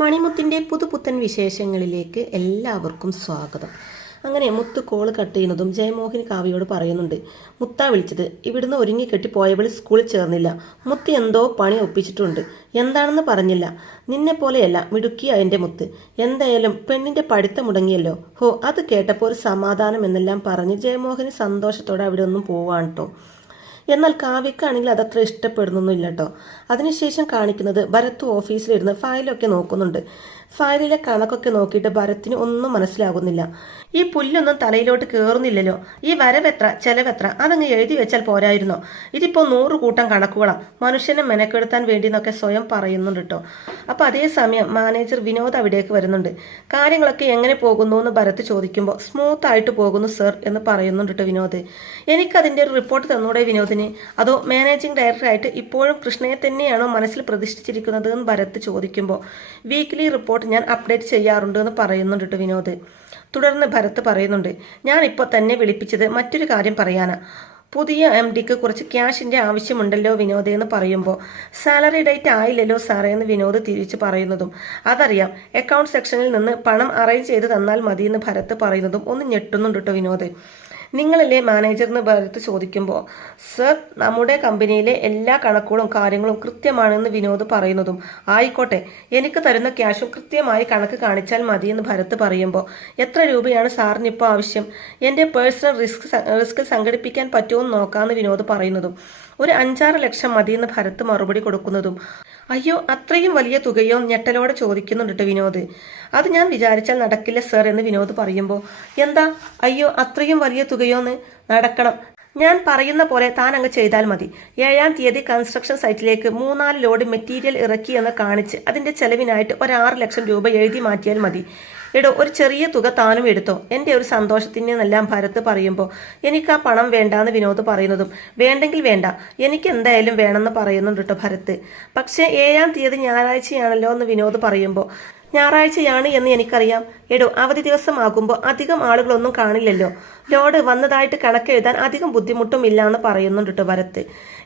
മണിമുത്തിന്റെ പുതുപുത്തൻ വിശേഷങ്ങളിലേക്ക് എല്ലാവർക്കും സ്വാഗതം. അങ്ങനെ മുത്ത് കോൾ കട്ട് ചെയ്യുന്നതും ജയമോഹിനി കാവ്യയോട് പറയുന്നുണ്ട് മുത്താ വിളിച്ചത് ഇവിടുന്ന് ഒരുങ്ങിക്കെട്ടി പോയവൾ സ്കൂളിൽ ചേർന്നില്ല. മുത്ത് എന്തോ പണി ഒപ്പിച്ചിട്ടുണ്ട്. എന്താണെന്ന് പറഞ്ഞില്ല. നിന്നെ പോലെയല്ല മിടുക്കിയ എന്റെ മുത്ത്. എന്തായാലും പെണ്ണിന്റെ പഠിത്തം മുടങ്ങിയല്ലോ. ഹോ അത് കേട്ടപ്പോൾ ഒരു സമാധാനം എന്നെല്ലാം പറഞ്ഞ് ജയമോഹിനി സന്തോഷത്തോടെ അവിടെ ഒന്നും പോവാണ് കേട്ടോ എന്നാൽ കാവ്യക്കാണെങ്കിൽ അതത്ര ഇഷ്ടപ്പെടുന്നൊന്നുമില്ല കേട്ടോ അതിനുശേഷം കാണിക്കുന്നത് ഭരത് ഓഫീസിലിരുന്ന് ഫയലൊക്കെ നോക്കുന്നുണ്ട്. ഫയലിലെ കണക്കൊക്കെ നോക്കിയിട്ട് ഭരത്തിന് ഒന്നും മനസ്സിലാകുന്നില്ല. ഈ പുല്ലൊന്നും തലയിലോട്ട് കയറുന്നില്ലല്ലോ ഈ വരവെത്ര ചെലവെത്ര അതങ്ങ് എഴുതി വെച്ചാൽ പോരായിരുന്നോ? ഇതിപ്പോൾ നൂറ് കൂട്ടം കണക്കുകളാ. മനുഷ്യനെ മെനക്കെടുത്താൻ വേണ്ടി എന്നൊക്കെ സ്വയം പറയുന്നുണ്ട് കേട്ടോ അപ്പോൾ അതേസമയം മാനേജർ വിനോദ് അവിടേക്ക് വരുന്നുണ്ട്. കാര്യങ്ങളൊക്കെ എങ്ങനെ പോകുന്നു എന്ന് ഭരത് ചോദിക്കുമ്പോൾ സ്മൂത്ത് ആയിട്ട് പോകുന്നു സർ എന്ന് പറയുന്നുണ്ട് കേട്ടോ വിനോദ്. എനിക്കതിന്റെ ഒരു റിപ്പോർട്ട് തന്നൂടെ വിനോദിന്? അതോ മാനേജിംഗ് ഡയറക്ടറായിട്ട് ഇപ്പോഴും കൃഷ്ണയെ തന്നെയാണോ മനസ്സിൽ പ്രതിഷ്ഠിച്ചിരിക്കുന്നത് എന്ന് ഭരത് ചോദിക്കുമ്പോൾ വീക്ക്ലി റിപ്പോർട്ട് ഞാൻ അപ്ഡേറ്റ് ചെയ്യാറുണ്ട് എന്ന് പറയുന്നുണ്ട് കേട്ടോ വിനോദ്. തുടർന്ന് ഭരത് പറയുന്നുണ്ട് ഞാൻ ഇപ്പോൾ തന്നെ വിളിപ്പിച്ചത് മറ്റൊരു കാര്യം പറയാനാ. പുതിയ എം ഡിക്ക് കുറച്ച് ക്യാഷിന്റെ ആവശ്യമുണ്ടല്ലോ വിനോദ് എന്ന് പറയുമ്പോൾ സാലറി ഡേറ്റ് ആയില്ലല്ലോ സാറേ എന്ന് വിനോദ് തിരിച്ചു പറയുന്നതും. അതറിയാം അക്കൗണ്ട് സെക്ഷനിൽ നിന്ന് പണം അറേഞ്ച് ചെയ്ത് തന്നാൽ മതിയെന്ന് ഭരത് പറയുന്നതും ഒന്ന് ഞെട്ടുന്നുണ്ട് കേട്ടോ വിനോദ്. നിങ്ങളല്ലേ മാനേജർ എന്ന് ചോദിക്കുമ്പോൾ സർ നമ്മുടെ കമ്പനിയിലെ എല്ലാ കണക്കുകളും കാര്യങ്ങളും കൃത്യമാണെന്ന് വിനോദ് പറയുന്നതും ആയിക്കോട്ടെ. എനിക്ക് തരുന്ന ക്യാഷും കൃത്യമായി കണക്ക് കാണിച്ചാൽ മതി എന്ന് ഭരത് പറയുമ്പോൾ എത്ര രൂപയാണ് സാറിന് ഇപ്പോൾ ആവശ്യം? എന്റെ പേഴ്സണൽ റിസ്ക് റിസ്ക് സംഘടിപ്പിക്കാൻ പറ്റുമോ എന്ന് നോക്കാമെന്ന് വിനോദ് പറയുന്നതും ഒരു അഞ്ചാറ് ലക്ഷം മതിയെന്ന് ഭരത് മറുപടി കൊടുക്കുന്നതും അയ്യോ അത്രയും വലിയ തുകയോ ഞെട്ടലോടെ ചോദിക്കുന്നുണ്ട് വിനോദ്. അത് ഞാൻ വിചാരിച്ചാൽ നടക്കില്ല സർ എന്ന് വിനോദ് പറയുമ്പോൾ എന്താ? അയ്യോ അത്രയും വലിയ തുകയോന്ന്? നടക്കണം. ഞാൻ പറയുന്ന പോലെ താൻ അങ്ങ് ചെയ്താൽ മതി. ഏഴാം തീയതി കൺസ്ട്രക്ഷൻ സൈറ്റിലേക്ക് മൂന്നാൽ ലോഡ് മെറ്റീരിയൽ ഇറക്കി എന്ന് കാണിച്ച് അതിന്റെ ചെലവിനായിട്ട് ഒരു ആറ് ലക്ഷം രൂപ എഴുതി മാറ്റിയാൽ മതി. എടോ ഒരു ചെറിയ തുക താനും എടുത്തോ? എന്റെ ഒരു സന്തോഷത്തിനെന്നെല്ലാം ഭരത് പറയുമ്പോൾ എനിക്ക് ആ പണം വേണ്ടാന്ന് വിനോദ് പറയുന്നതും വേണ്ടെങ്കിൽ വേണ്ട. എനിക്ക് എന്തായാലും വേണമെന്ന് പറയുന്നുണ്ട് കേട്ടോ ഭരത് പക്ഷേ ഏഴാം തീയതി ഞായറാഴ്ചയാണല്ലോ എന്ന് വിനോദ് പറയുമ്പോൾ ഞായറാഴ്ചയാണ് എന്ന് എനിക്കറിയാം. എടോ അവധി ദിവസമാകുമ്പോൾ അധികം ആളുകളൊന്നും കാണില്ലല്ലോ. ലോഡ് വന്നതായിട്ട് കണക്കെഴുതാൻ അധികം ബുദ്ധിമുട്ടും ഇല്ല എന്ന് പറയുന്നുണ്ട് കേട്ടോ ഭരത്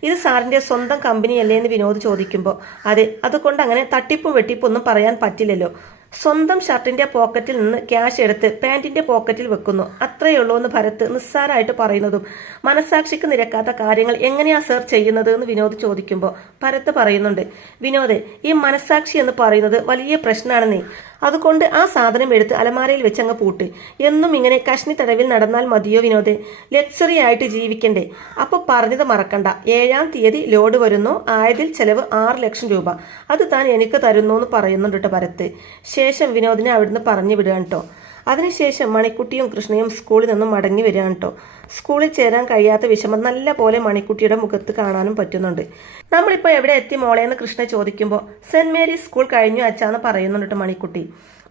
ഇത് സാറിന്റെ സ്വന്തം കമ്പനിയല്ലേ എന്ന് വിനോദ് ചോദിക്കുമ്പോൾ അതെ അതുകൊണ്ട് അങ്ങനെ തട്ടിപ്പും വെട്ടിപ്പൊന്നും പറയാൻ പറ്റില്ലല്ലോ. സ്വന്തം ഷർട്ടിന്റെ പോക്കറ്റിൽ നിന്ന് ക്യാഷ് എടുത്ത് പാന്റിന്റെ പോക്കറ്റിൽ വെക്കുന്നു. അത്രയേ ഉള്ളൂ എന്ന് ഭരത് നിസ്സാരമായിട്ട് പറയുന്നതും മനസാക്ഷിക്ക് നിരക്കാത്ത കാര്യങ്ങൾ എങ്ങനെയാ സർ ചെയ്യുന്നത് എന്ന് വിനോദ് ചോദിക്കുമ്പോൾ ഭരത് പറയുന്നുണ്ട് വിനോദ് ഈ മനസാക്ഷി എന്ന് പറയുന്നത് വലിയ പ്രശ്നമാണെന്നേ അതുകൊണ്ട് ആ സാധനം എടുത്ത് അലമാരയിൽ വെച്ച് അങ്ങ് പൂട്ട്. എന്നും ഇങ്ങനെ കഷ്ണി തടവിൽ നടന്നാൽ മതിയോ വിനോദ്? ലക്സറി ആയിട്ട് ജീവിക്കണ്ടേ? അപ്പൊ പറഞ്ഞത് മറക്കണ്ട. ഏഴാം തീയതി ലോഡ് വരുന്നു. ആയതിൽ ചെലവ് ആറ് ലക്ഷം രൂപ. അത് താൻ എനിക്ക് തരുന്നു എന്ന് പറയുന്നുണ്ട് കേട്ടോ ഭരത്ത്. ശേഷം വിനോദിനെ അവിടുന്ന് പറഞ്ഞു വിടുകയാണ് കേട്ടോ അതിനുശേഷം മണിക്കുട്ടിയും കൃഷ്ണയും സ്കൂളിൽ നിന്നും മടങ്ങി വരികയാണ് കേട്ടോ സ്കൂളിൽ ചേരാൻ കഴിയാത്ത വിഷമം നല്ല പോലെ മണിക്കുട്ടിയുടെ മുഖത്ത് കാണാനും പറ്റുന്നുണ്ട്. നമ്മളിപ്പോൾ എവിടെ എത്തി മോളെ എന്ന് കൃഷ്ണ ചോദിക്കുമ്പോൾ സെന്റ് മേരീസ് സ്കൂൾ കഴിഞ്ഞു അച്ഛാന്ന് പറയുന്നുണ്ട് മണിക്കുട്ടി.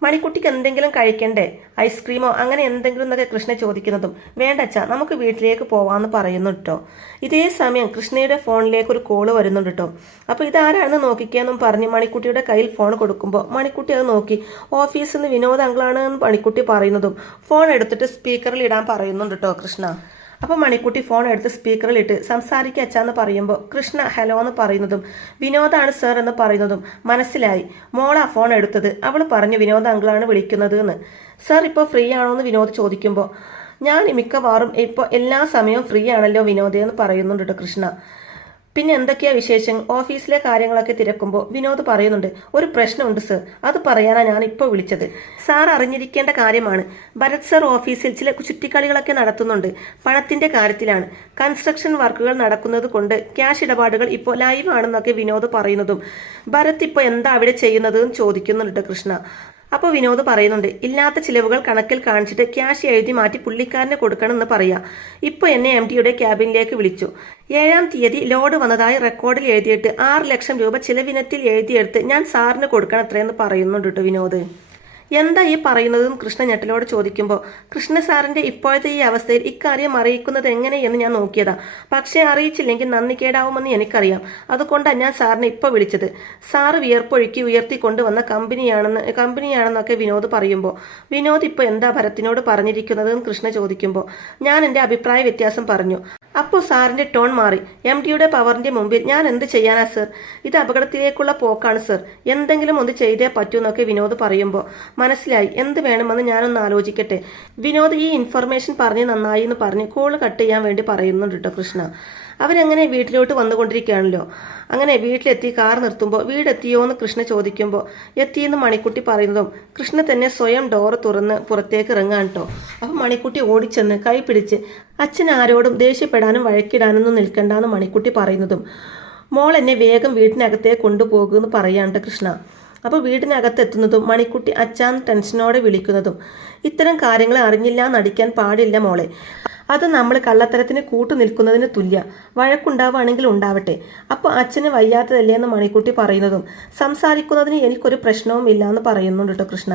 മണിക്കുട്ടിക്ക് എന്തെങ്കിലും കഴിക്കണ്ടേ? ഐസ്ക്രീമോ അങ്ങനെ എന്തെങ്കിലും എന്നൊക്കെ കൃഷ്ണ ചോദിക്കുന്നതും. വേണ്ട അച്ഛാ നമുക്ക് വീട്ടിലേക്ക് പോവാന്ന് പറയുന്നു കേട്ടോ ഇതേ സമയം കൃഷ്ണയുടെ ഫോണിലേക്ക് ഒരു കോൾ വരുന്നുണ്ട് കേട്ടോ അപ്പോൾ ഇതാരാണെന്ന് നോക്കിക്കാന്നും പറഞ്ഞ് മണിക്കുട്ടിയുടെ കയ്യിൽ ഫോൺ കൊടുക്കുമ്പോൾ മണിക്കുട്ടി അത് നോക്കി. ഓഫീസിൽ നിന്ന് വിനോദ് അങ്കിളാണ് എന്ന് മണിക്കുട്ടി പറയുന്നതും. ഫോൺ എടുത്തിട്ട് സ്പീക്കറിൽ ഇടാൻ പറയുന്നുണ്ട് കേട്ടോ കൃഷ്ണ. അപ്പോൾ മണിക്കുട്ടി ഫോൺ എടുത്ത് സ്പീക്കറിൽ ഇട്ട് സംസാരിക്കുക അച്ഛാന്ന് പറയുമ്പോൾ കൃഷ്ണ ഹലോ എന്ന് പറയുന്നതും വിനോദാണ് സർ എന്ന് പറയുന്നതും മനസ്സിലായി. മോളാ ഫോൺ എടുത്തത്. അവൾ പറഞ്ഞു വിനോദ് അങ്കിളാണ് വിളിക്കുന്നത് എന്ന്. സർ ഇപ്പോൾ ഫ്രീ ആണോ എന്ന് വിനോദ് ചോദിക്കുമ്പോൾ ഞാൻ മിക്കവാറും ഇപ്പോൾ എല്ലാ സമയവും ഫ്രീ ആണല്ലോ വിനോദ് എന്ന് പറയുന്നുണ്ട് കൃഷ്ണ. പിന്നെ എന്തൊക്കെയാ വിശേഷം ഓഫീസിലെ കാര്യങ്ങളൊക്കെ തിരക്കുമ്പോൾ വിനോദ് പറയുന്നുണ്ട് ഒരു പ്രശ്നമുണ്ട് സർ. അത് പറയാനാ ഞാൻ ഇപ്പോൾ വിളിച്ചത്. സാർ അറിഞ്ഞിരിക്കേണ്ട കാര്യമാണ്. ഭരത് സർ ഓഫീസിൽ ചില ചുറ്റിക്കളികളൊക്കെ നടത്തുന്നുണ്ട്. പണത്തിന്റെ കാര്യത്തിലാണ്. കൺസ്ട്രക്ഷൻ വർക്കുകൾ നടക്കുന്നത് കൊണ്ട് ക്യാഷ് ഇടപാടുകൾ ഇപ്പോൾ ലൈവ് ആണെന്നൊക്കെ വിനോദ് പറയുന്നതും. ഭരത് ഇപ്പോൾ എന്താ അവിടെ ചെയ്യുന്നത് എന്ന് ചോദിക്കുന്നുണ്ട് കൃഷ്ണ. അപ്പോൾ വിനോദ് പറയുന്നുണ്ട് ഇല്ലാത്ത ചിലവുകൾ കണക്കിൽ കാണിച്ചിട്ട് ക്യാഷ് എഴുതി മാറ്റി പുള്ളിക്കാരന് കൊടുക്കണമെന്ന് പറയാം. ഇപ്പോൾ എന്നെ എം ടിയുടെ ക്യാബിനിലേക്ക് വിളിച്ചു. ഏഴാം തീയതി ലോഡ് വന്നതായി റെക്കോർഡിൽ എഴുതിയിട്ട് ആറ് ലക്ഷം രൂപ ചിലവിനത്തിൽ എഴുതിയെടുത്ത് ഞാൻ സാറിന് കൊടുക്കണം അത്രയെന്ന് പറയുന്നുണ്ട് കേട്ടോ വിനോദ്. എന്താ ഈ പറയുന്നതെന്ന് കൃഷ്ണ ഞെട്ടലോട് ചോദിക്കുമ്പോൾ കൃഷ്ണ സാറിന്റെ ഇപ്പോഴത്തെ ഈ അവസ്ഥയിൽ ഇക്കാര്യം അറിയിക്കുന്നത് എങ്ങനെയെന്ന് ഞാൻ നോക്കിയതാ. പക്ഷേ അറിയിച്ചില്ലെങ്കിൽ നന്ദി കേടാവുമെന്ന് എനിക്കറിയാം. അതുകൊണ്ടാണ് ഞാൻ സാറിനെ ഇപ്പോൾ വിളിച്ചത്. സാറ് വിയർപ്പൊഴുക്കി ഉയർത്തിക്കൊണ്ടുവന്ന കമ്പനിയാണെന്ന് കമ്പനിയാണെന്നൊക്കെ വിനോദ് പറയുമ്പോൾ വിനോദ് ഇപ്പോൾ എന്താ ഭരത്തിനോട് പറഞ്ഞിരിക്കുന്നതെന്ന് കൃഷ്ണ ചോദിക്കുമ്പോൾ ഞാൻ എന്റെ അഭിപ്രായ വ്യത്യാസം പറഞ്ഞു. അപ്പോൾ സാറിന്റെ ടോൺ മാറി. എം ഡിയുടെ പവറിന്റെ മുമ്പിൽ ഞാൻ എന്ത് ചെയ്യാനാ സർ? ഇത് അപകടത്തിലേക്കുള്ള പോക്കാണ് സർ. എന്തെങ്കിലും ഒന്ന് ചെയ്തേ പറ്റൂ എന്നൊക്കെ വിനോദ് പറയുമ്പോൾ മനസ്സിലായി. എന്ത് വേണമെന്ന് ഞാനൊന്ന് ആലോചിക്കട്ടെ. വിനോദ് ഈ ഇൻഫർമേഷൻ പറഞ്ഞ് നന്നായി എന്ന് പറഞ്ഞ് കോൾ കട്ട് ചെയ്യാൻ വേണ്ടി പറയുന്നുണ്ട് കേട്ടോ കൃഷ്ണ. അവരങ്ങനെ വീട്ടിലോട്ട് വന്നുകൊണ്ടിരിക്കുകയാണല്ലോ. അങ്ങനെ വീട്ടിലെത്തി കാർ നിർത്തുമ്പോൾ വീടെത്തിയോ എന്ന് കൃഷ്ണ ചോദിക്കുമ്പോൾ എത്തിയെന്ന് മണിക്കുട്ടി പറയുന്നതും കൃഷ്ണ തന്നെ സ്വയം ഡോറ് തുറന്ന് പുറത്തേക്ക് ഇറങ്ങാൻ കേട്ടോ അപ്പം മണിക്കുട്ടി ഓടിച്ചെന്ന് കൈ പിടിച്ച് അച്ഛൻ ആരോടും ദേഷ്യപ്പെടാനും വഴക്കിടാനൊന്നും നിൽക്കണ്ട എന്ന് മണിക്കുട്ടി പറയുന്നതും മോൾ എന്നെ വേഗം വീട്ടിനകത്തേക്ക് കൊണ്ടുപോകുമെന്ന് പറയാണ്ട് കൃഷ്ണ. അപ്പോൾ വീടിനകത്ത് എത്തുന്നതും മണിക്കുട്ടി അച്ഛാൻ ടെൻഷനോടെ വിളിക്കുന്നതും ഇത്തരം കാര്യങ്ങൾ അറിഞ്ഞില്ല നടിക്കാൻ പാടില്ല മോളെ. അത് നമ്മൾ കള്ളത്തരത്തിന് കൂട്ടു നിൽക്കുന്നതിന് തുല്യ. വഴക്കുണ്ടാവുകയാണെങ്കിൽ ഉണ്ടാവട്ടെ. അപ്പോൾ അച്ഛന് വയ്യാത്തതല്ലേ എന്ന് മണിക്കുട്ടി പറയുന്നതും സംസാരിക്കുന്നതിന് എനിക്കൊരു പ്രശ്നവും ഇല്ല എന്ന് പറയുന്നുണ്ട് കേട്ടോ കൃഷ്ണ.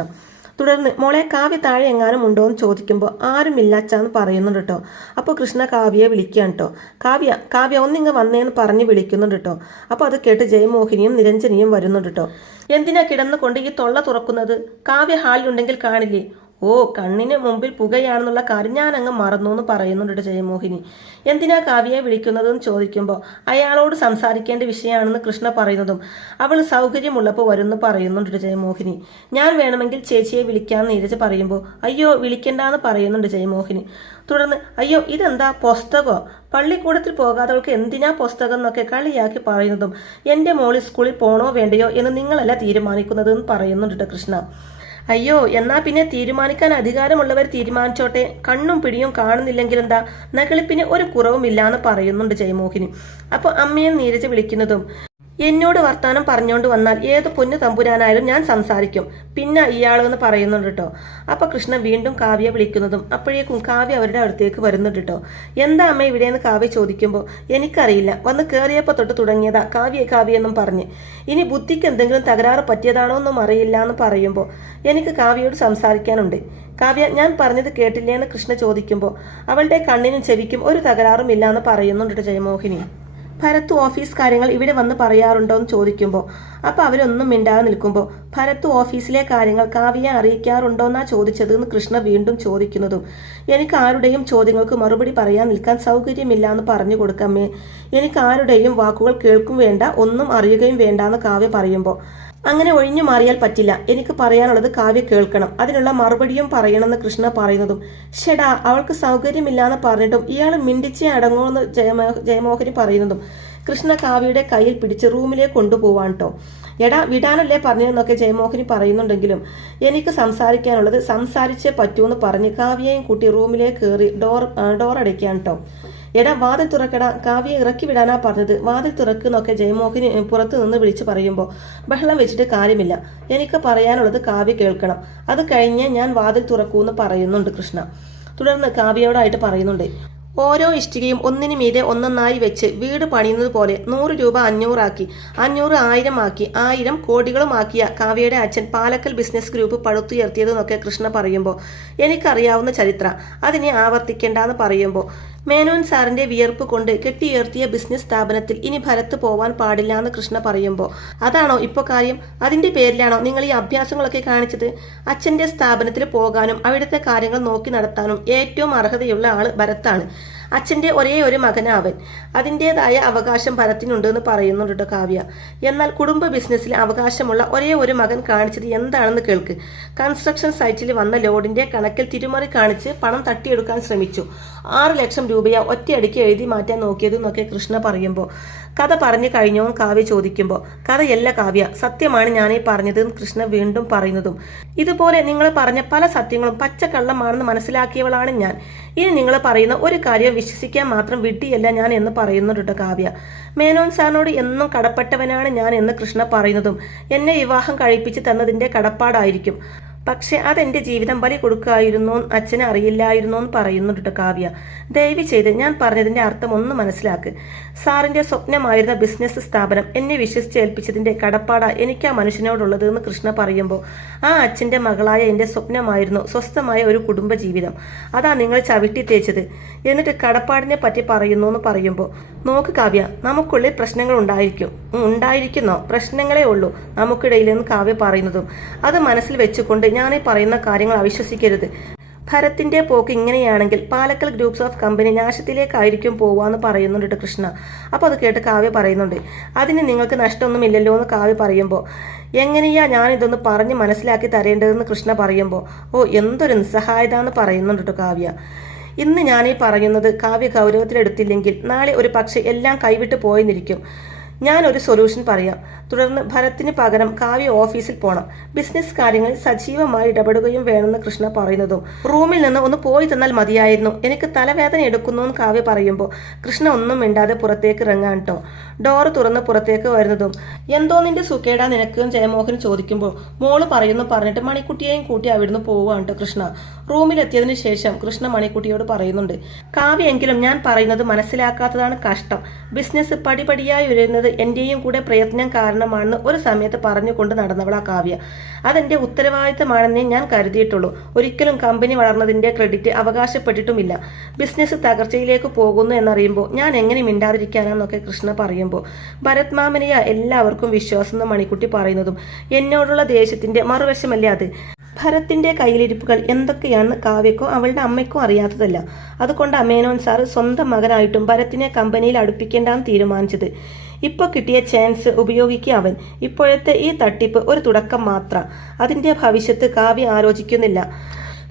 തുടർന്ന് മോളെ കാവ്യ താഴെ എങ്ങാനും ഉണ്ടോ എന്ന് ചോദിക്കുമ്പോൾ ആരുമില്ല ഇല്ലാച്ചാന്ന് പറയുന്നുണ്ട് കേട്ടോ. അപ്പോൾ കൃഷ്ണ കാവ്യയെ വിളിക്കുകയാണ് കേട്ടോ. കാവ്യ കാവ്യ ഒന്നിങ്ങ് വന്നേന്ന് പറഞ്ഞ് വിളിക്കുന്നുണ്ട് കേട്ടോ. അപ്പോൾ അത് കേട്ട് ജയമോഹിനിയും നിരഞ്ജനിയും വരുന്നുണ്ട് കേട്ടോ. എന്തിനാ കിടന്നുകൊണ്ട് ഈ തൊള്ള തുറക്കുന്നത്? കാവ്യ ഹാളിലുണ്ടെങ്കിൽ കാണില്ലേ? ഓ കണ്ണിന് മുമ്പിൽ പുകയാണെന്നുള്ള കാര്യം ഞാൻ അങ്ങ് മറന്നു എന്ന് പറയുന്നുണ്ട് ജയമോഹിനി. എന്തിനാ കാവ്യയെ വിളിക്കുന്നതെന്ന് ചോദിക്കുമ്പോൾ അയാളോട് സംസാരിക്കേണ്ട വിഷയമാണെന്ന് കൃഷ്ണ പറയുന്നതും അവൾ സൗകര്യമുള്ളപ്പോൾ വരുന്നു പറയുന്നുണ്ട് ജയമോഹിനി. ഞാൻ വേണമെങ്കിൽ ചേച്ചിയെ വിളിക്കാമെന്ന് നീരജ് പറയുമ്പോൾ അയ്യോ വിളിക്കണ്ടെന്ന് പറയുന്നുണ്ട് ജയമോഹിനി. തുടർന്ന് അയ്യോ ഇതെന്താ പുസ്തകോ? പള്ളിക്കൂടത്തിൽ പോകാത്തവൾക്ക് എന്തിനാ പുസ്തകം എന്നൊക്കെ കളിയാക്കി പറയുന്നതും എന്റെ മോളിൽ സ്കൂളിൽ പോണോ വേണ്ടയോ എന്ന് നിങ്ങളല്ല തീരുമാനിക്കുന്നതെന്ന് പറയുന്നുണ്ട് കൃഷ്ണ. അയ്യോ എന്നാ പിന്നെ തീരുമാനിക്കാൻ അധികാരമുള്ളവർ തീരുമാനിച്ചോട്ടെ? കണ്ണും പിടിയും കാണുന്നില്ലെങ്കിൽ എന്താ നകളിപ്പിന് ഒരു കുറവുമില്ലാന്ന് പറയുന്നുണ്ട് ജയമോഹിനി. അപ്പൊ അമ്മയെ നീരജ് വിളിക്കുന്നതും എന്നോട് വർത്താനം പറഞ്ഞുകൊണ്ട് വന്നാൽ ഏത് പൊന്നു തമ്പുരാനായാലും ഞാൻ സംസാരിക്കും. പിന്നെ ഇയാളെന്ന് പറയുന്നുണ്ട് കേട്ടോ അപ്പൊ കൃഷ്ണൻ വീണ്ടും കാവ്യ വിളിക്കുന്നതും അപ്പോഴേക്കും കാവ്യ അവരുടെ അടുത്തേക്ക് വരുന്നുണ്ട് കേട്ടോ എന്താ അമ്മ ഇവിടെയെന്ന് കാവ്യ ചോദിക്കുമ്പോൾ എനിക്കറിയില്ല. വന്ന് കയറിയപ്പോൾ തൊട്ട് തുടങ്ങിയതാ കാവ്യ കാവ്യ എന്നും പറഞ്ഞ്. ഇനി ബുദ്ധിക്ക് എന്തെങ്കിലും തകരാറ് പറ്റിയതാണോ എന്നും അറിയില്ല എന്ന് പറയുമ്പോൾ എനിക്ക് കാവ്യയോട് സംസാരിക്കാനുണ്ട്. കാവ്യ ഞാൻ പറഞ്ഞത് കേട്ടില്ലേ എന്ന് കൃഷ്ണ ചോദിക്കുമ്പോൾ അവളുടെ കണ്ണിനും ചെവിക്കും ഒരു തകരാറും ഇല്ല എന്ന് പറയുന്നുണ്ട് ജയമോഹിനി. ഭരത്ത് ഓഫീസ് കാര്യങ്ങൾ ഇവിടെ വന്ന് പറയാറുണ്ടോ എന്ന് ചോദിക്കുമ്പോൾ അപ്പോൾ അവരൊന്നും മിണ്ടാതെ നിൽക്കുമ്പോൾ ഭരത്ത് ഓഫീസിലെ കാര്യങ്ങൾ കാവ്യയെ അറിയിക്കാറുണ്ടോ എന്നാ ചോദിച്ചത് എന്ന് കൃഷ്ണ വീണ്ടും ചോദിക്കുന്നതും എനിക്ക് ആരുടെയും ചോദ്യങ്ങൾക്ക് മറുപടി പറയാൻ നിൽക്കാൻ സൗകര്യമില്ല എന്ന് പറഞ്ഞു കൊടുക്കമ്മേ. എനിക്ക് ആരുടെയും വാക്കുകൾ കേൾക്കും വേണ്ട ഒന്നും അറിയുകയും വേണ്ട എന്ന് കാവ്യ പറയുമ്പോൾ അങ്ങനെ ഒഴിഞ്ഞു മാറിയാൽ പറ്റില്ല. എനിക്ക് പറയാനുള്ളത് കാവ്യ കേൾക്കണം. അതിനുള്ള മറുപടിയും പറയണമെന്ന് കൃഷ്ണ പറയുന്നതും. ഷെടാ അവൾക്ക് സൗകര്യമില്ലാന്ന് പറഞ്ഞിട്ടും ഇയാൾ മിണ്ടിച്ചേ അടങ്ങുമെന്ന് ജയമോ ജയമോഹരി പറയുന്നതും. കൃഷ്ണ കാവ്യയുടെ കയ്യിൽ പിടിച്ച് റൂമിലേക്ക് കൊണ്ടുപോവാൻ കേട്ടോ എടാ വിടാനല്ലേ പറഞ്ഞതെന്നൊക്കെ ജയമോഹനി പറയുന്നുണ്ടെങ്കിലും എനിക്ക് സംസാരിക്കാനുള്ളത് സംസാരിച്ചേ പറ്റൂന്ന് പറഞ്ഞ് കാവ്യയും കൂട്ടി റൂമിലേക്ക് കയറി ഡോർ ഡോർ അടയ്ക്കാൻ കേട്ടോ എടാ വാതിൽ തുറക്കടാ കാവ്യെ ഇറക്കി വിടാനാ പറഞ്ഞത്. വാതിൽ തുറക്കുന്നൊക്കെ ജയമോഹിനി പുറത്തു നിന്ന് വിളിച്ചു പറയുമ്പോൾ ബഹളം വെച്ചിട്ട് കാര്യമില്ല. എനിക്ക് പറയാനുള്ളത് കാവ്യ കേൾക്കണം. അത് കഴിഞ്ഞ് ഞാൻ വാതിൽ തുറക്കൂന്ന് പറയുന്നുണ്ട് കൃഷ്ണ. തുടർന്ന് കാവ്യയോടായിട്ട് പറയുന്നുണ്ട്. ഓരോ ഇഷ്ടികയും ഒന്നിനു മീതെ ഒന്നൊന്നായി വെച്ച് വീട് പണിയുന്നത് പോലെ നൂറ് രൂപ അഞ്ഞൂറാക്കി അഞ്ഞൂറ് ആയിരം ആക്കി ആയിരം കോടികളുമാക്കിയ കാവ്യയുടെ അച്ഛൻ പാലക്കൽ ബിസിനസ് ഗ്രൂപ്പ് പടുത്തുയർത്തിയതെന്നൊക്കെ കൃഷ്ണ പറയുമ്പോൾ എനിക്കറിയാവുന്ന ചരിത്ര. അതിനെ ആവർത്തിക്കേണ്ടെന്ന് പറയുമ്പോൾ മേനോൻ സാറിന്റെ വിയർപ്പ് കൊണ്ട് കെട്ടിയുയർത്തിയ ബിസിനസ് സ്ഥാപനത്തിൽ ഇനി ഭരത്ത് പോവാൻ പാടില്ല എന്ന് കൃഷ്ണ പറയുമ്പോൾ അതാണോ ഇപ്പോൾ കാര്യം? അതിന്റെ പേരിലാണോ നിങ്ങൾ ഈ അഭ്യാസങ്ങളൊക്കെ കാണിച്ചത്? അച്ഛന്റെ സ്ഥാപനത്തിൽ പോകാനും അവിടുത്തെ കാര്യങ്ങൾ നോക്കി നടത്താനും ഏറ്റവും അർഹതയുള്ള ആൾ ഭരത്താണ്. അച്ഛന്റെ ഒരേ ഒരു മകനാവൻ. അതിന്റെതായ അവകാശം ഭരത്തിനുണ്ട് എന്ന് പറയുന്നുണ്ട് കേട്ടോ കാവ്യ. എന്നാൽ കുടുംബ ബിസിനസ്സിൽ അവകാശമുള്ള ഒരേ ഒരു മകൻ കാണിച്ചത് എന്താണെന്ന് കേൾക്ക്. കൺസ്ട്രക്ഷൻ സൈറ്റിൽ വന്ന ലോഡിന്റെ കണക്കിൽ തിരുമറി കാണിച്ച് പണം തട്ടിയെടുക്കാൻ ശ്രമിച്ചു. ആറ് ലക്ഷം രൂപയാ ഒറ്റയടിക്ക് എഴുതി മാറ്റാൻ നോക്കിയതെന്നൊക്കെ കൃഷ്ണ പറയുമ്പോൾ കഥ പറഞ്ഞു കഴിഞ്ഞോ കാവ്യ ചോദിക്കുമ്പോൾ കഥയല്ല കാവ്യ സത്യമാണ് ഞാനീ പറഞ്ഞത് എന്ന് കൃഷ്ണ വീണ്ടും പറയുന്നതും. ഇതുപോലെ നിങ്ങൾ പറഞ്ഞ പല സത്യങ്ങളും പച്ചക്കള്ളമാണെന്ന് മനസ്സിലാക്കിയവളാണ് ഞാൻ. ഇനി നിങ്ങൾ പറയുന്ന ഒരു കാര്യം വിശ്വസിക്കാൻ മാത്രം വിട്ടിയല്ല ഞാൻ എന്ന് പറയുന്നുണ്ട് കാവ്യ. മേനോൻ സാറിനോട് എന്നും കടപ്പെട്ടവനാണ് ഞാൻ എന്ന് കൃഷ്ണ പറയുന്നതും. എന്നെ വിവാഹം കഴിപ്പിച്ച് തന്നതിന്റെ കടപ്പാടായിരിക്കും. പക്ഷെ അതെന്റെ ജീവിതം ബലി കൊടുക്കായിരുന്നോ അച്ഛന് അറിയില്ലായിരുന്നോ എന്ന് പറയുന്നുണ്ട് കേട്ടോ കാവ്യ. ദയവ് ചെയ്ത് ഞാൻ പറഞ്ഞതിന്റെ അർത്ഥം ഒന്ന് മനസ്സിലാക്ക്. സാറിന്റെ സ്വപ്നമായിരുന്ന ബിസിനസ് സ്ഥാപനം എന്നെ വിശ്വസിച്ച് ഏൽപ്പിച്ചതിന്റെ കടപ്പാട എനിക്ക് ആ മനുഷ്യനോടുള്ളത് എന്ന് കൃഷ്ണ പറയുമ്പോൾ ആ അച്ഛന്റെ മകളായ എന്റെ സ്വപ്നമായിരുന്നു സ്വസ്ഥമായ ഒരു കുടുംബ ജീവിതം. അതാ നിങ്ങൾ ചവിട്ടി തേച്ചത്. എന്നിട്ട് കടപ്പാടിനെ പറ്റി പറയുന്നു എന്ന് പറയുമ്പോൾ നോക്ക് കാവ്യ നമുക്കുള്ളിൽ പ്രശ്നങ്ങൾ ഉണ്ടായിരിക്കും. ഉണ്ടായിരിക്കുന്നോ? പ്രശ്നങ്ങളേ ഉള്ളൂ നമുക്കിടയിൽ എന്ന് കാവ്യ പറയുന്നതും. അത് മനസ്സിൽ വെച്ചുകൊണ്ട് ഈ പറയുന്ന കാര്യങ്ങൾ അവിശ്വസിക്കരുത്. ഭരത്തിന്റെ പോക്ക് ഇങ്ങനെയാണെങ്കിൽ പാലക്കൽ ഗ്രൂപ്പ്സ് ഓഫ് കമ്പനി നാശത്തിലേക്കായിരിക്കും പോവാന്ന് പറയുന്നുണ്ട് കേട്ടോ കൃഷ്ണ. അപ്പോൾ അത് കേട്ട് കാവ്യ പറയുന്നുണ്ട്. അതിന് നിങ്ങൾക്ക് നഷ്ടമൊന്നുമില്ലല്ലോ എന്ന് കാവ്യ പറയുമ്പോൾ എങ്ങനെയാ ഞാൻ ഇതൊന്ന് പറഞ്ഞ് മനസ്സിലാക്കി തരേണ്ടതെന്ന് കൃഷ്ണ പറയുമ്പോൾ ഓ എന്തൊരു നിസ്സഹായത എന്ന് പറയുന്നുണ്ട് കേട്ടോ കാവ്യ. ഇന്ന് ഈ പറയുന്നത് കാവ്യ ഗൗരവത്തിലെടുത്തില്ലെങ്കിൽ നാളെ ഒരു പക്ഷെ എല്ലാം കൈവിട്ട് പോയെന്നിരിക്കും. ഞാൻ ഒരു സൊല്യൂഷൻ പറയാം. തുടർന്ന് ഭരത്തിന് പകരം കാവ്യ ഓഫീസിൽ പോണം. ബിസിനസ് കാര്യങ്ങളിൽ സജീവമായി ഇടപെടുകയും വേണമെന്ന് കൃഷ്ണ പറയുന്നതും. റൂമിൽ നിന്ന് ഒന്ന് പോയി തന്നാൽ മതിയായിരുന്നു. എനിക്ക് തലവേദന എടുക്കുന്നു എന്ന് കാവ്യ പറയുമ്പോൾ കൃഷ്ണ ഒന്നും മിണ്ടാതെ പുറത്തേക്ക് ഇറങ്ങാൻ കേട്ടോ ഡോറ് തുറന്ന് പുറത്തേക്ക് വരുന്നതും. എന്തോ നിന്റെ സുഖേടാ നിനക്കും? ജയമോഹൻ ചോദിക്കുമ്പോൾ മോൾ പറയുന്നു പറഞ്ഞിട്ട് മണിക്കുട്ടിയെയും കൂട്ടി അവിടുന്ന് പോവുകയാണ് കേട്ടോ കൃഷ്ണ. റൂമിലെത്തിയതിനു ശേഷം കൃഷ്ണ മണിക്കുട്ടിയോട് പറയുന്നുണ്ട്. കാവ്യെങ്കിലും ഞാൻ പറയുന്നത് മനസ്സിലാക്കാത്തതാണ് കഷ്ടം. ബിസിനസ് പടിപടിയായി ഉയരുന്നത് എന്റെയും കൂടെ പ്രയത്നം കാരണമാണെന്ന് ഒരു സമയത്ത് പറഞ്ഞുകൊണ്ട് നടന്നവളാ കാവ്യ. അതെന്റെ ഉത്തരവാദിത്തമാണെന്നേ ഞാൻ കരുതിയിട്ടുള്ളൂ. ഒരിക്കലും കമ്പനി വളർന്നതിന്റെ ക്രെഡിറ്റ് അവകാശപ്പെട്ടിട്ടുമില്ല. ബിസിനസ് തകർച്ചയിലേക്ക് പോകുന്നു എന്നറിയുമ്പോൾ ഞാൻ എങ്ങനെ മിണ്ടാതിരിക്കാനാന്നൊക്കെ കൃഷ്ണ പറയുമ്പോൾ ഭരത് മാമനെയാ എല്ലാവർക്കും വിശ്വാസം എന്ന് മണിക്കുട്ടി പറയുന്നതും എന്നോടുള്ള ദേഷ്യത്തിന്റെ മറുവശമല്ലേ അത്? ഭരത്തിന്റെ കയ്യിലിരിപ്പുകൾ എന്തൊക്കെയാണെന്ന് കാവ്യക്കോ അവളുടെ അമ്മയ്ക്കോ അറിയാത്തതല്ല. അതുകൊണ്ട് അമേനോൻ സാർ സ്വന്തം മകനായിട്ടും ഭരത്തിനെ കമ്പനിയിൽ അടുപ്പിക്കേണ്ടാന്ന് തീരുമാനിച്ചത്. ഇപ്പോൾ കിട്ടിയ ചാൻസ് ഉപയോഗിക്കുക അവൻ. ഇപ്പോഴത്തെ ഈ തട്ടിപ്പ് ഒരു തുടക്കം മാത്രം. അതിന്റെ ഭവിഷ്യത്ത് കാവ്യ ആലോചിക്കുന്നില്ല.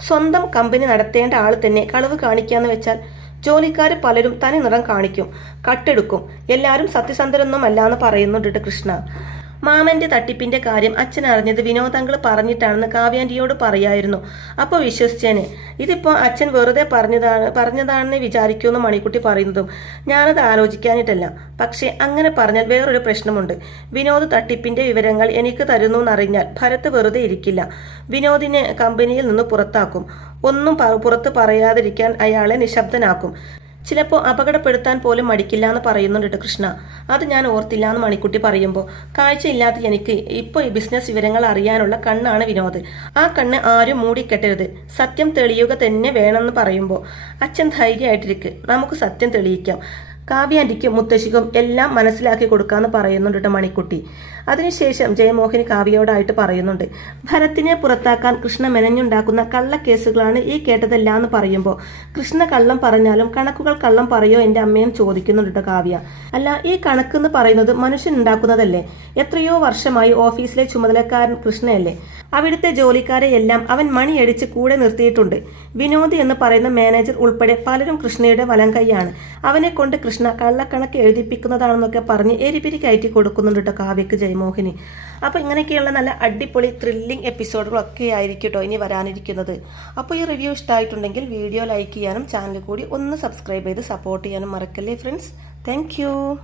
സ്വന്തം കമ്പനി നടത്തേണ്ട ആൾ തന്നെ കളവ് കാണിക്കാന്ന് വെച്ചാൽ ജോലിക്കാർ പലരും തനി നിറം കാണിക്കും കട്ടെടുക്കും. എല്ലാവരും സത്യസന്ധരൊന്നും അല്ലാന്ന് പറയുന്നുണ്ട് കൃഷ്ണ. മാമന്റെ തട്ടിപ്പിന്റെ കാര്യം അച്ഛൻ അറിഞ്ഞത് വിനോദങ്ങൾ പറഞ്ഞിട്ടാണെന്ന് കാവ്യാന്റിയോട് പറയായിരുന്നു. അപ്പോൾ വിശ്വസിച്ചേനെ ഇതിപ്പോ അച്ഛൻ വെറുതെ പറഞ്ഞതാണ് പറഞ്ഞതാണെന്ന് വിചാരിക്കുമെന്ന് മണിക്കുട്ടി പറയുന്നതും ഞാനത് ആലോചിക്കാനിട്ടല്ല പക്ഷേ അങ്ങനെ പറഞ്ഞാൽ വേറൊരു പ്രശ്നമുണ്ട്. വിനോദ് തട്ടിപ്പിന്റെ വിവരങ്ങൾ എനിക്ക് തരുന്നു എന്നറിഞ്ഞാൽ ഭരത് വെറുതെ ഇരിക്കില്ല. വിനോദിനെ കമ്പനിയിൽ നിന്ന് പുറത്താക്കും. ഒന്നും പുറത്ത് പറയാതിരിക്കാൻ അയാളെ നിശബ്ദനാക്കും. ചിലപ്പോൾ അപകടപ്പെടുത്താൻ പോലും മടിക്കില്ല എന്ന് പറയുന്നുണ്ട് കൃഷ്ണ. അത് ഞാൻ ഓർത്തില്ല എന്ന് മണിക്കുട്ടി പറയുമ്പോൾ കാഴ്ചയില്ലാത്ത എനിക്ക് ഇപ്പോൾ ഈ ബിസിനസ് വിവരങ്ങൾ അറിയാനുള്ള കണ്ണാണ് വിനോദ്. ആ കണ്ണ് ആരും മൂടിക്കെട്ടരുത്. സത്യം തെളിയുക തന്നെ വേണമെന്ന് പറയുമ്പോൾ അച്ഛൻ ധൈര്യമായിട്ടിരിക്കും. നമുക്ക് സത്യം തെളിയിക്കാം. കാവ്യാന്റിക്കും മുത്തശ്ശിക്കും എല്ലാം മനസ്സിലാക്കി കൊടുക്കാന്ന് പറയുന്നുണ്ട് കേട്ടോ മണിക്കുട്ടി. അതിനുശേഷം ജയമോഹിനി കാവ്യയോടായിട്ട് പറയുന്നുണ്ട് ഭരത്തിനെ പുറത്താക്കാൻ കൃഷ്ണ മെനഞ്ഞുണ്ടാക്കുന്ന കള്ളക്കേസുകളാണ് ഈ കേട്ടതല്ല എന്ന് പറയുമ്പോൾ കൃഷ്ണ കള്ളം പറഞ്ഞാലും കണക്കുകൾ കള്ളം പറയോ എന്റെ അമ്മയും ചോദിക്കുന്നുണ്ട് കേട്ടോ കാവ്യ. അല്ല ഈ കണക്ക് എന്ന് പറയുന്നത് മനുഷ്യൻ ഉണ്ടാക്കുന്നതല്ലേ? എത്രയോ വർഷമായി ഓഫീസിലെ ചുമതലക്കാരൻ കൃഷ്ണയല്ലേ? അവിടുത്തെ ജോലിക്കാരെ എല്ലാം അവൻ മണിയടിച്ച് കൂടെ നിർത്തിയിട്ടുണ്ട്. വിനോദ് എന്ന് പറയുന്ന മാനേജർ ഉൾപ്പെടെ പലരും കൃഷ്ണയുടെ വലം കൈയാണ്. അവനെ കൊണ്ട് കൃഷ്ണ കള്ളക്കണക്ക് എഴുതിപ്പിക്കുന്നതാണെന്നൊക്കെ പറഞ്ഞ് എരിപിരി കയറ്റി കൊടുക്കുന്നുണ്ട് കേട്ടോ കാവ്യക്ക് ജയമോഹിനി. അപ്പോൾ ഇങ്ങനെയൊക്കെയുള്ള നല്ല അടിപൊളി ത്രില്ലിംഗ് എപ്പിസോഡുകളൊക്കെ ആയിരിക്കും കേട്ടോ ഇനി വരാനിരിക്കുന്നത്. അപ്പോൾ ഈ റിവ്യൂ ഇഷ്ടമായിട്ടുണ്ടെങ്കിൽ വീഡിയോ ലൈക്ക് ചെയ്യാനും ചാനൽ കൂടി ഒന്ന് സബ്സ്ക്രൈബ് ചെയ്ത് സപ്പോർട്ട് ചെയ്യാനും മറക്കല്ലേ ഫ്രണ്ട്സ് Thank you.